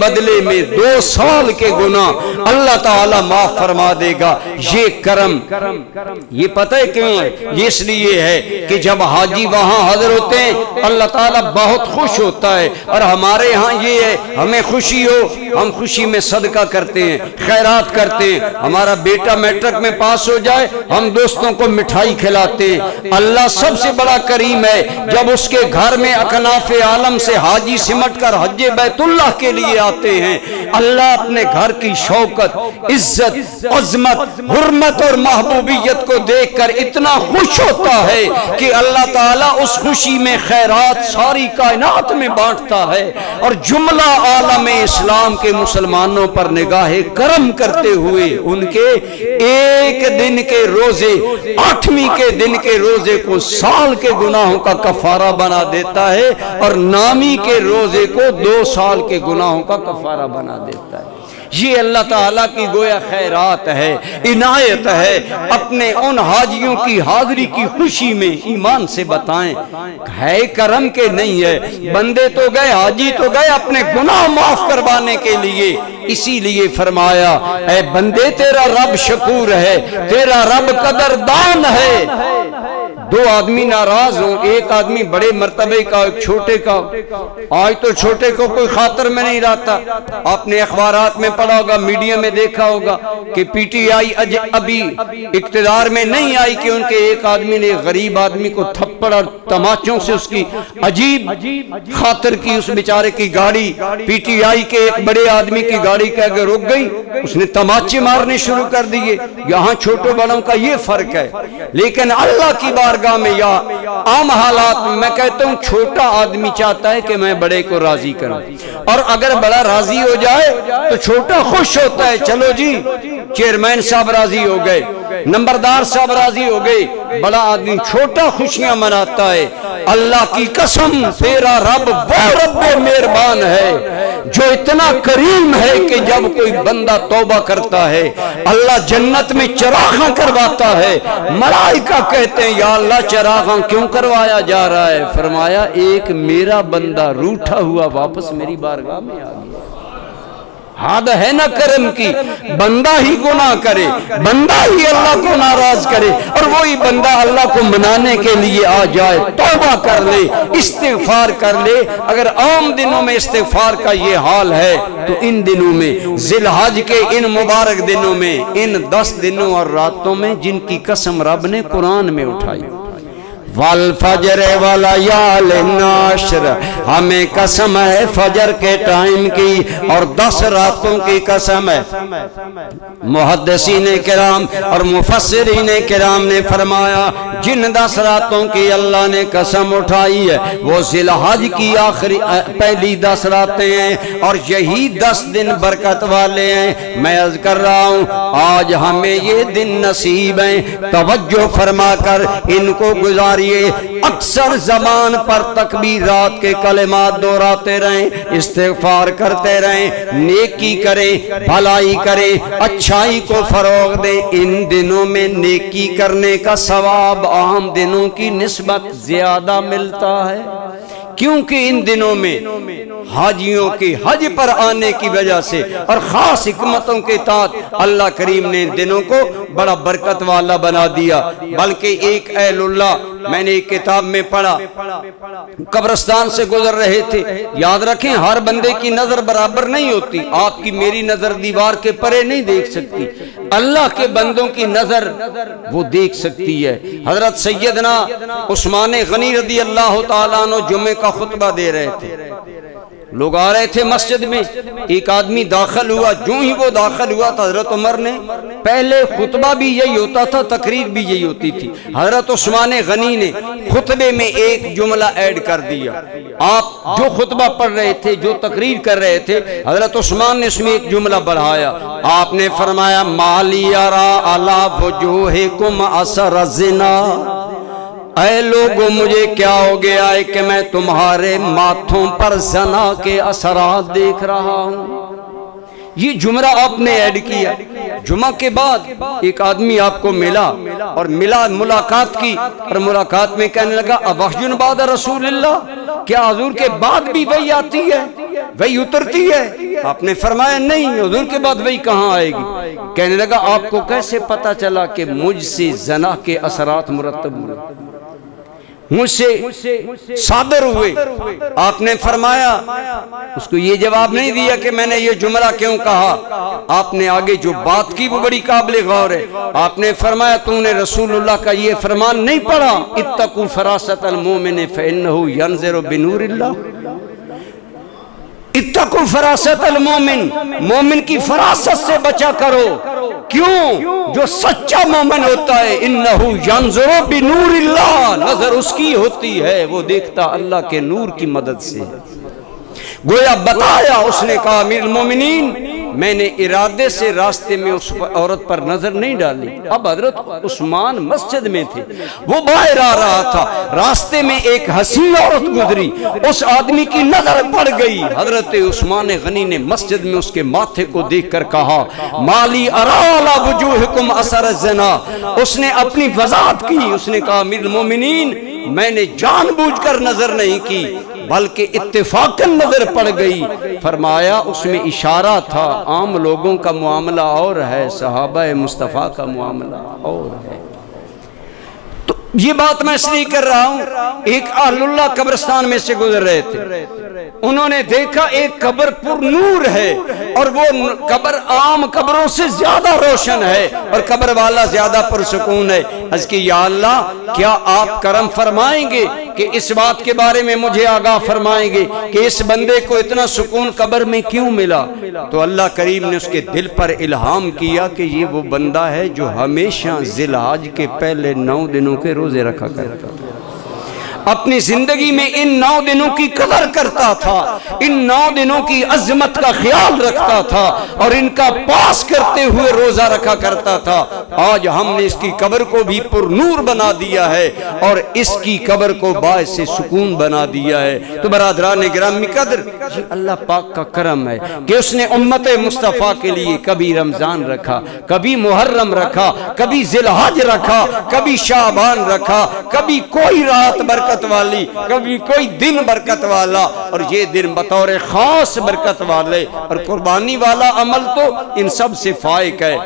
بدلے میں 2 سال کے گناہ اللہ تعالیٰ معاف فرما دے گا۔ یہ کرم، یہ پتہ ہے کیوں ہے؟ یہ اس لیے ہے کہ جب حاجی وہاں حاضر ہوتے ہیں اللہ تعالیٰ بہت خوش ہوتا ہے، اور ہمارے ہاں یہ ہے ہمیں خوشی ہو ہم خوشی میں صدقہ کرتے ہیں، خیرات کرتے ہیں۔ ہمارا بیٹا میٹرک میں پاس ہو جائے ہم دوستوں کو مٹھائی کھلاتے ہیں۔ اللہ سب سے بڑا کریم ہے، جب اس کے گھر میں اکناف عالم سے حاجی سمٹ کر حج بیت اللہ کے لیے آتے ہیں، اللہ اپنے گھر کی شوکت، عزت، عظمت، حرمت اور محبوبیت کو دیکھ کر اتنا خوش ہوتا ہے کہ اللہ تعالیٰ اس خوشی میں خیرات ساری کائنات میں بانٹتا ہے، اور جملہ عالم اسلام کے مسلمانوں پر نگاہ کرم کرتے ہوئے ان کے ایک دن کے روزے، 8ویں کے دن کے روزے کو سال کے گناہوں کا کفارہ بنا دیتا ہے، اور نامی کے روزے کو 2 سال کے گناہوں کا کفارہ بنا دیتا ہے۔ یہ اللہ تعالیٰ کی گویا خیرات ہے، عنایت ہے۔ اپنے ان حاجیوں کی حاضری کی خوشی میں ایمان سے بتائیں، ہے کرم کے نہیں ہے؟ بندے تو گئے، حاجی تو گئے اپنے گناہ معاف کروانے کے لیے، اسی لیے فرمایا اے بندے تیرا رب شکور ہے، تیرا رب قدردان ہے۔ 2 آدمی ناراض ہوں، ایک آدمی بڑے مرتبے کا، ایک چھوٹے کا۔ آج تو چھوٹے کو کوئی خاطر میں نہیں رہتا۔ آپ نے اخبارات میں پڑھا ہوگا، میڈیا میں دیکھا ہوگا کہ پی ٹی آئی ابھی اقتدار میں نہیں آئی کہ ان کے ایک آدمی نے غریب آدمی کو تھپڑ اور تماچوں سے اس کی عجیب خاطر کی، اس بیچارے کی گاڑی پی ٹی آئی کے ایک بڑے آدمی کی گاڑی کے آگے رک گئی، اس نے تماچے مارنے شروع کر دیے۔ یہاں چھوٹوں بڑوں کا یہ فرق ہے، لیکن اللہ کی بارگاہ میں یا عام حالات میں کہتا ہوں چھوٹا آدمی چاہتا ہے کہ میں بڑے کو راضی کروں، اور اگر بڑا راضی ہو جائے تو چھوٹا خوش ہوتا ہے، چلو جی چیئرمین صاحب راضی ہو گئے، نمبردار صاحب راضی ہو گئے، بڑا آدمی چھوٹا خوشیاں مناتا ہے۔ اللہ کی قسم تیرا رب وہ رب مہربان ہے جو اتنا کریم ہے کہ جب کوئی بندہ توبہ کرتا ہے اللہ جنت میں چراغاں کرواتا ہے۔ ملائکہ کہتے ہیں یا اللہ چراغاں کیوں کروایا جا رہا ہے؟ فرمایا ایک میرا بندہ روٹھا ہوا واپس میری بارگاہ میں آ گیا۔ حد ہے نا کرم کی، بندہ ہی گناہ کرے، بندہ ہی اللہ کو ناراض کرے، اور وہی بندہ اللہ کو منانے کے لیے آ جائے، توبہ کر لے، استغفار کر لے۔ اگر عام دنوں میں استغفار کا یہ حال ہے تو ان دنوں میں، ذی الحج کے ان مبارک دنوں میں، ان 10 دنوں اور راتوں میں جن کی قسم رب نے قرآن میں اٹھائی، والفجر ولیال عشر، ہمیں قسم ہے فجر کے ٹائم کی اور 10 راتوں کی قسم ہے۔ محدثین کرام اور مفسرین کرام نے فرمایا جن 10 راتوں کی اللہ نے قسم اٹھائی ہے وہ ذی الحج کی پہلی 10 راتیں ہیں، اور یہی 10 دن برکت والے ہیں۔ میں عرض کر رہا ہوں آج ہمیں یہ دن نصیب ہیں، توجہ فرما کر ان کو گزار اکثر زبان پر تکبیرات کے کلمات دہراتے رہیں، استغفار کرتے رہیں، نیکی کریں، بھلائی کریں، اچھائی کو فروغ دیں۔ ان دنوں میں نیکی کرنے کا ثواب عام دنوں کی نسبت زیادہ ملتا ہے، کیونکہ ان دنوں میں حاجیوں کی حج پر آنے کی وجہ سے اور خاص حکمتوں کے تحت اللہ کریم نے ان دنوں کو بڑا برکت والا بنا دیا۔ بلکہ ایک اہل اللہ، میں نے ایک کتاب میں پڑھا، قبرستان سے گزر رہے تھے۔ یاد رکھیں ہر بندے کی نظر برابر نہیں ہوتی، آپ کی میری نظر دیوار کے پرے نہیں دیکھ سکتی، اللہ کے بندوں کی نظر وہ دیکھ سکتی ہے۔ حضرت سیدنا عثمان غنی رضی اللہ تعالیٰ عنہ جمعے کا خطبہ دے رہے تھے، لوگ آ رہے تھے مسجد میں، ایک آدمی داخل ہوا، جو ہی وہ داخل ہوا تو حضرت عمر نے، پہلے خطبہ بھی یہی ہوتا تھا، تقریر بھی یہی ہوتی تھی، حضرت عثمان غنی نے خطبے میں ایک جملہ ایڈ کر دیا۔ آپ جو خطبہ پڑھ رہے تھے، جو تقریر کر رہے تھے، حضرت عثمان نے اس میں ایک جملہ بڑھایا۔ آپ نے فرمایا مالی ارا علی وجوہکم اثر الزنا، اے لوگوں مجھے کیا ہو گیا ہے کہ میں تمہارے ماتھوں پر زنا کے اثرات دیکھ رہا ہوں۔ یہ جملہ آپ نے ایڈ کیا۔ جمعہ کے بعد ایک آدمی آپ کو ملا اور ملاقات کی، اور ملاقات میں کہنے لگا اوحی بعد رسول اللہ، کیا حضور کے بعد بھی وحی آتی ہے، وحی اترتی ہے؟ آپ نے فرمایا نہیں، حضور کے بعد وہی کہاں آئے گی؟ کہنے لگا آپ کو کیسے پتا چلا کہ مجھ سے زنا کے اثرات مرتب ہوئے، مجھ سے صادر ہوئے؟ آپ نے فرمایا، اس کو یہ جواب نہیں دیا کہ میں نے یہ جملہ کیوں کہا، آپ نے آگے جو بات کی وہ بڑی قابل غور ہے۔ آپ نے فرمایا تم نے رسول اللہ کا یہ فرمان نہیں پڑھا، اتقوا فراست المومن فإنه ينظر بنور اللہ، اتقوا فراست المومن، مومن کی فراست سے بچا کرو، کیوں؟ جو سچا مومن ہوتا ہے انہو ینظر بنور اللہ، نظر اس کی ہوتی ہے، وہ دیکھتا اللہ کے نور کی مدد سے۔ گویا بتایا، اس نے کہا امیر المومنین میں نے ارادے سے راستے میں اس عورت پر نظر نہیں ڈالی۔ اب حضرت عثمان مسجد میں تھے، وہ باہر آ رہا تھا، راستے میں ایک حسین عورت گزری، اس آدمی کی نظر پڑ گئی۔ حضرت عثمان غنی نے مسجد میں اس کے ماتھے کو دیکھ کر کہا مالی ارالا وجوہکم اثر الزنا، اس نے اپنی وضاحت کی، اس نے کہا امیر المومنین میں نے جان بوجھ کر نظر نہیں کی بلکہ اتفاقاً نظر پڑ گئی۔ فرمایا اس میں اشارہ تھا عام لوگوں کا معاملہ اور ہے، صحابہ مصطفیٰ کا معاملہ اور ہے۔ تو یہ بات میں اس لیے کر رہا ہوں، ایک اہل اللہ قبرستان میں سے گزر رہے تھے، انہوں نے دیکھا ایک قبر پر نور ہے اور وہ قبر عام قبروں سے زیادہ روشن ہے اور قبر والا زیادہ پرسکون ہے۔ عرض کی یا اللہ کیا آپ کرم فرمائیں گے کہ اس بات کے بارے میں مجھے آگاہ فرمائیں گے کہ اس بندے کو اتنا سکون قبر میں کیوں ملا؟ تو اللہ کریم نے اس کے دل پر الہام کیا کہ یہ وہ بندہ ہے جو ہمیشہ ذی الحج کے پہلے 9 دنوں کے روزے رکھا کرتا تھا، اپنی زندگی میں ان 9 دنوں کی قدر کرتا تھا، ان 9 دنوں کی عظمت کا خیال رکھتا تھا اور ان کا پاس کرتے ہوئے روزہ رکھا کرتا تھا۔ آج ہم نے اس کی قبر کو بھی پر نور بنا دیا ہے اور اس کی قبر کو باعث سے سکون بنا دیا ہے۔ تو برادران گرامی قدر، یہ اللہ پاک کا کرم ہے کہ اس نے امت مصطفیٰ کے لیے کبھی رمضان رکھا، کبھی محرم رکھا، کبھی ذی الحج رکھا، کبھی شعبان رکھا، کبھی کوئی رات برکت والی، کبھی کوئی دن برکت والا، اور یہ دن بطور خاص برکت والے اور قربانی والا عمل تو ان سب سے فائق ہے۔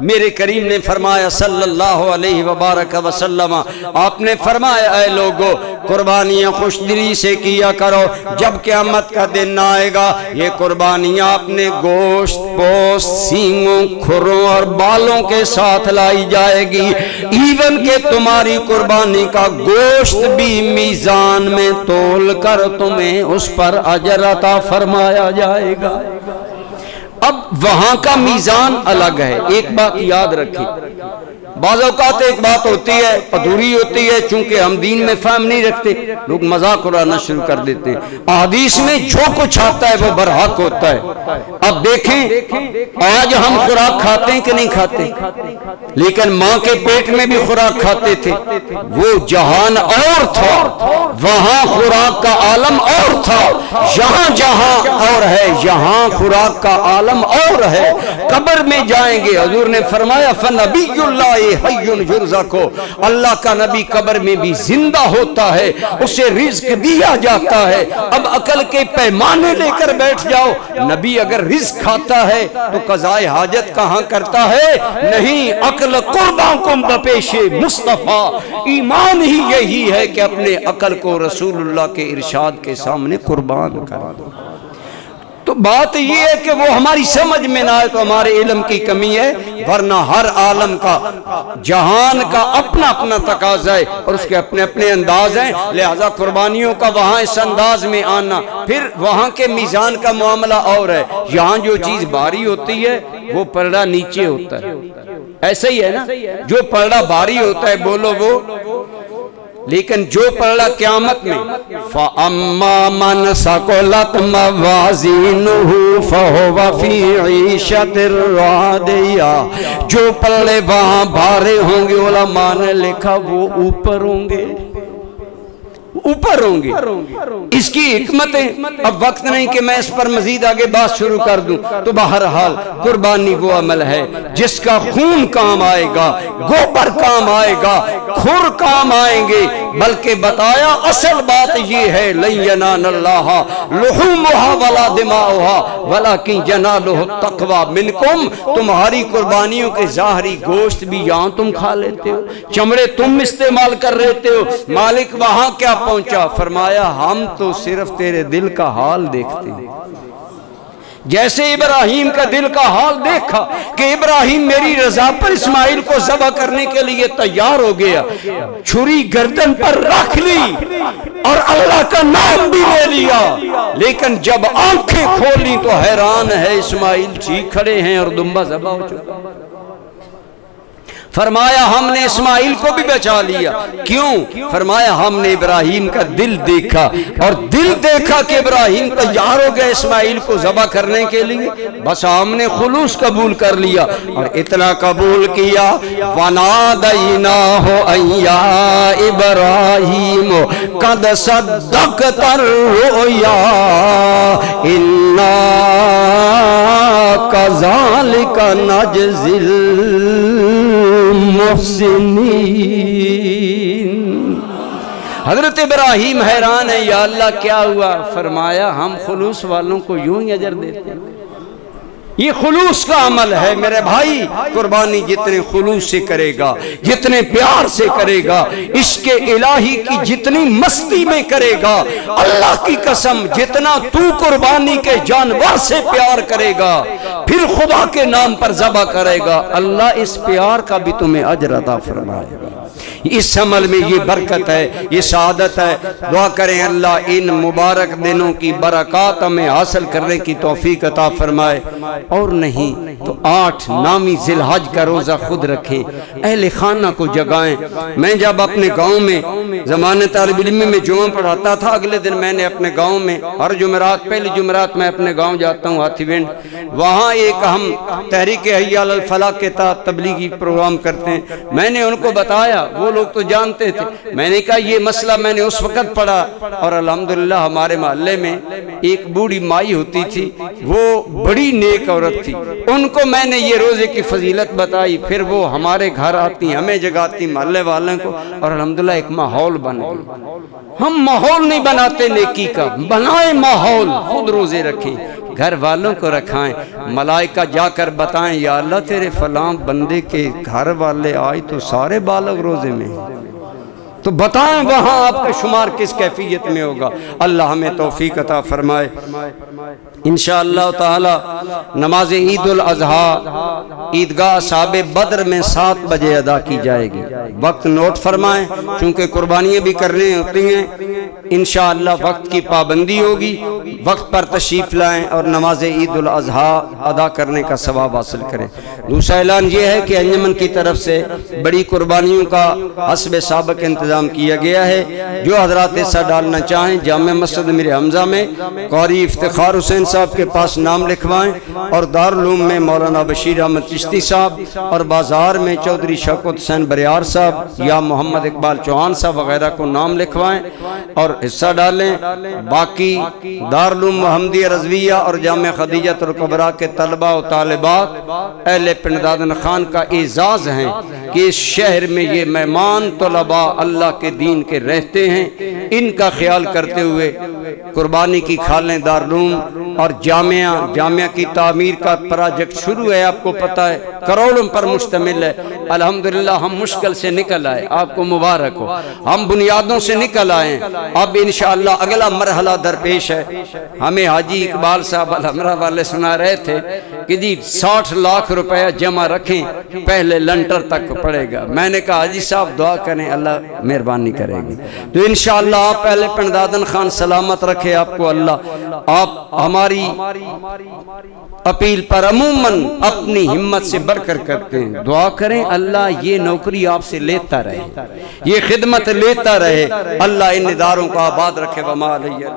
میرے کریم نے فرمایا صلی اللہ علیہ وبارک وسلم، آپ نے فرمایا اے لوگو قربانیاں خوش دلی سے کیا کرو، جب قیامت کا دن آئے گا یہ قربانیاں اپنے گوشت، پوست، سینگوں، کھروں اور بالوں کے ساتھ لائی جائے گی، ایون کہ تمہاری قربانی کا گوشت بھی میزان میں تول کر تمہیں اس پر اجر عطا فرمایا جائے گا۔ اب وہاں کا میزان الگ ہے، ایک بات یاد رکھیں، بعض اوقات ایک بات ہوتی ہے ادھوری ہوتی ہے، چونکہ ہم دین میں فہم نہیں رکھتے، لوگ مذاق اڑانا شروع کر دیتے ہیں۔ احادیث میں جو کچھ آتا ہے وہ برحق ہوتا ہے۔ اب دیکھیں آج ہم خوراک کھاتے ہیں کہ نہیں کھاتے، لیکن ماں کے پیٹ میں بھی خوراک کھاتے تھے، وہ جہان اور تھا، وہاں خوراک کا عالم اور تھا، یہاں جہاں اور ہے، یہاں خوراک کا عالم اور ہے۔ قبر میں جائیں گے، حضور نے فرمایا فنبی اللہ حی یرزق، اللہ کا نبی قبر میں بھی زندہ ہوتا ہے، اسے رزق دیا جاتا ہے۔ اب عقل کے پیمانے لے کر بیٹھ جاؤ، نبی اگر رزق کھاتا ہے تو قضائے حاجت کہاں کرتا ہے؟ نہیں، عقل قرباں کم بپیش مصطفیٰ، ایمان ہی یہی ہے کہ اپنے عقل کو رسول اللہ کے ارشاد کے سامنے قربان کر دو۔ تو بات یہ ہے کہ وہ ہماری سمجھ میں نہ آئے تو ہمارے علم کی کمی ہے، ورنہ ہر عالم کا جہان کا اپنا اپنا تقاضا ہے اور اس کے اپنے اپنے انداز ہیں، لہذا قربانیوں کا وہاں اس انداز میں آنا، پھر وہاں کے میزان کا معاملہ اور ہے۔ یہاں جو چیز بھاری ہوتی ہے وہ پلڑا نیچے ہوتا ہے، ایسا ہی ہے نا، جو پلڑا بھاری ہوتا ہے بولو وہ، لیکن جو پلڑا قیامت میں فَأَمَّا مَنْ ثَقُلَتْ مَوَازِينُهُ فَهُوَ فِي عِيشَةٍ رَاضِيَةٍ، جو پلڑے وہاں بھارے ہوں گے، علماء نے لکھا وہ اوپر ہوں گے، اوپر ہوں گے۔ اس کی حکمتیں اب وقت نہیں کہ میں اس پر مزید آگے بات شروع کر دوں، تو بہرحال قربانی وہ عمل ہے جس کا خون کام آئے گا، گوبر کام آئے گا، کھر کام آئیں گے، بلکہ بتایا اصل بات یہ ہے لن ینال اللہ لحومها ولا دماؤها ولکن ینالہ التقوی منکم، تمہاری قربانیوں کے ظاہری گوشت بھی یہاں تم کھا لیتے ہو، چمڑے تم استعمال کر رہتے ہو، مالک وہاں کیا پہنچا؟ فرمایا ہم تو صرف تیرے دل کا حال دیکھتے ہیں۔ جیسے ابراہیم کا دل کا حال دیکھا کہ ابراہیم میری رضا پر اسماعیل کو ذبح کرنے کے لیے تیار ہو گیا، چھری گردن پر رکھ لی اور اللہ کا نام بھی لے لیا، لیکن جب آنکھیں کھولی تو حیران ہے اسماعیل ٹھیک کھڑے ہیں اور دمبا ذبح ہو چکا۔ فرمایا ہم نے اسماعیل کو بھی بچا لیا، کیوں؟ فرمایا ہم نے ابراہیم کا دل دیکھا، اور دل دیکھا کہ ابراہیم تیار ہو گئے اسماعیل کو ذبح کرنے کے لیے، بس ہم نے خلوص قبول کر لیا، اور اتنا قبول کیا وَنَادَيْنَاهُ أَن يَا إِبْرَاهِيمُ قَدْ صَدَّقْتَ الرُّؤْيَا إِنَّا كَذَلِكَ نَجْزِي محسنین۔ حضرت ابراہیم حیران ہے، یا اللہ کیا ہوا؟ فرمایا ہم خلوص والوں کو یوں ہی اجر دیتے ہیں، یہ خلوص کا عمل ہے میرے بھائی۔ قربانی جتنے خلوص سے کرے گا، جتنے پیار سے کرے گا، عشق الہی کی جتنی مستی میں کرے گا، اللہ کی قسم جتنا تو قربانی کے جانور سے پیار کرے گا، پھر خدا کے نام پر ذبح کرے گا، اللہ اس پیار کا بھی تمہیں اجر عطا فرمائے گا۔ اس عمل میں یہ برکت ہے، یہ سعادت ہے۔ دعا کریں اللہ ان مبارک دنوں کی برکات ہمیں حاصل کرنے کی توفیق عطا فرمائے، اور نہیں تو 8 نامی ذی الحج کا روزہ خود رکھیں، اہل خانہ کو جگائیں۔ میں جب اپنے گاؤں میں زمانے طالب علم میں جمعہ پڑھاتا تھا، اگلے دن میں نے اپنے گاؤں میں ہر جمعرات، پہلی جمعرات میں اپنے گاؤں جاتا ہوں ہاتھی وینڈ، وہاں ایک ہم تحریک حی علی الفلاح کے تحت تبلیغی پروگرام کرتے ہیں۔ میں نے ان کو بتایا، وہ لوگ تو جانتے تھے، میں نے کہا یہ مسئلہ میں نے اس وقت پڑھا، اور الحمدللہ ہمارے محلے میں ایک بوڑھی مائی ہوتی تھی، وہ بڑی نیک عورت تھی، ان کو میں نے یہ روزے کی فضیلت بتائی، پھر وہ ہمارے گھر آتی، ہمیں جگاتی، محلے والوں کو، اور الحمدللہ ایک ماحول بن گیا۔ ہم ماحول نہیں بناتے نیکی کا، بنائیں ماحول، خود روزے رکھیں، گھر والوں کو رکھائیں، ملائکہ جا کر بتائیں یا اللہ تیرے فلاں بندے کے گھر والے آئے تو سارے بالغ روزے میں، تو بتائیں وہاں آپ کا شمار کس کیفیت میں ہوگا۔ اللہ ہمیں توفیق عطا فرمائے۔ انشاءاللہ تعالی نماز عید الاضحیٰ عیدگاہ اصحاب بدر میں 7 بجے ادا کی جائے گی۔ وقت نوٹ فرمائیں، چونکہ قربانیاں بھی کرنے ہوتی ہیں، انشاءاللہ وقت کی پابندی ہوگی، وقت پر تشریف لائیں اور نماز عید الاضحیٰ ادا کرنے کا ثواب حاصل کریں۔ دوسرا اعلان یہ ہے کہ انجمن کی طرف سے بڑی قربانیوں کا حسب سابق انتظام کیا گیا ہے، جو حضرات حصہ ڈالنا چاہیں جامع مسجد امیر حمزہ میں قاری افتخار حسین صاحب کے پاس نام لکھوائیں، اور دارالعلوم میں مولانا بشیر احمد چشتی صاحب، اور بازار میں چودھری شوکت حسین بریار صاحب یا محمد اقبال چوہان صاحب وغیرہ کو نام لکھوائیں اور حصہ ڈالیں۔ باقی دارالعلوم محمدیہ رضویہ اور جامع خدیجۃ الکبریٰ کے طلبہ و طالبات اہل پنڈ دادن خان کا اعزاز ہیں کہ اس شہر میں یہ مہمان طلباء اللہ کے دین کے رہتے ہیں، ان کا خیال کرتے ہوئے قربانی کی کھالیں۔ دارالعلوم اور جامعہ کی تعمیر کا پروجیکٹ شروع ہے، آپ کو پتہ ہے کروڑوں پر مشتمل ہے۔ الحمدللہ ہم مشکل سے نکل آئے، آپ کو مبارک ہو، ہم بنیادوں سے نکل آئے، اب انشاءاللہ اگلا مرحلہ درپیش ہے۔ ہمیں حاجی اقبال صاحب الحمرہ والے سنا رہے تھے کہ جی 60 لاکھ روپیہ جمع رکھیں، پہلے لنٹر تک پڑے گا۔ میں نے کہا حاجی صاحب دعا کریں، اللہ مہربانی کرے گی، تو انشاءاللہ آپ اہل پنڈ دادن خان سلامت رکھے آپ کو اللہ۔ آپ ہماری اپیل پر عموماً اپنی ہمت سے بڑھ کر کرتے ہیں، دعا کریں اللہ یہ نوکری آپ سے لیتا رہے، یہ خدمت لیتا رہے، اللہ ان اداروں کو آباد رکھے۔ وما علیہ